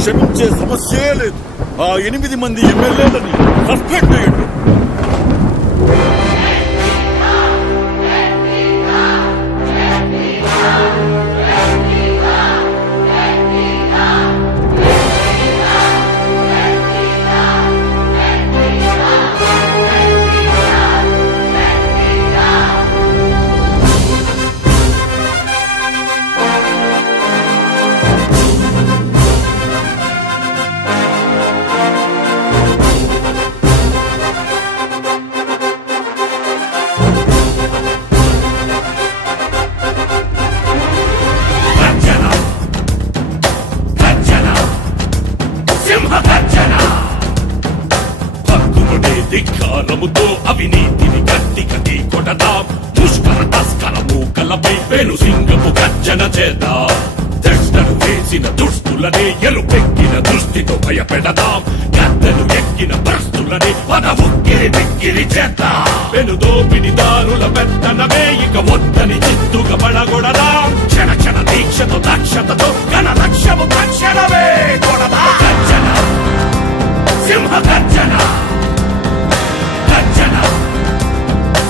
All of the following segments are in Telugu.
క్షమించే సమస్యే లేదు. ఆ 8 మంది ఎమ్మెల్యేలని సస్పెండ్ చేయండి. ధిక్కారముతో అవినీతిని గట్టిగా ఢీకొడదాం. ముష్కర తస్కర మూకలపై పెను సింగపు గర్జన చేద్దాం. దృష్టలు వేసిన దుష్టులనే ఎలుపెక్కిన దృష్టితో భయపెడదాం. గద్దలు ఎక్కిన భ్రష్టులని మన ఉక్కిరి బిక్కిరి చేద్దాం. పెను దోపిడిదారుల పెత్తనమే ఇక వద్దని చిత్తుగా పడగొడదాం. క్షణ క్షణ దీక్షతో దక్షతతో ఘన లక్ష్యము తక్షణమే కొడదాం. గర్జన సింహ గర్జన, గర్జన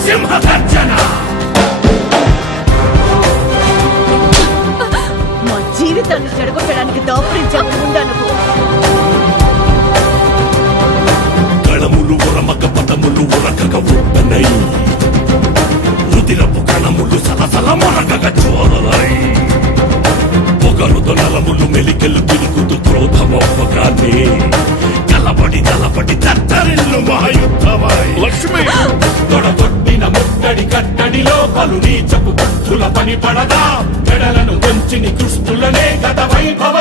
సింహ గర్జన. మా జీవితాన్ని చెడగొట్టడానికి దాపరించకుండా నువ్వు కళములు ఉరమక పదములు ఉరకగ ఉట్టనై, రుదిరపు కణములు సలసల మొరకగ చోరలై, పొగరుతో నలములు మెలికెలు తిరుగుతూ క్రోధమొప్పగానే కలబడి తలబడి తత్తరిల్లు మహాయుద్ధమై. లక్ష్మి తొడగొట్టిన ముట్టడి కట్టడిలో పలు నీచపు బుద్ధుల పని పడదా. మెడలను వంచిని దుష్టులనే గత వైభవ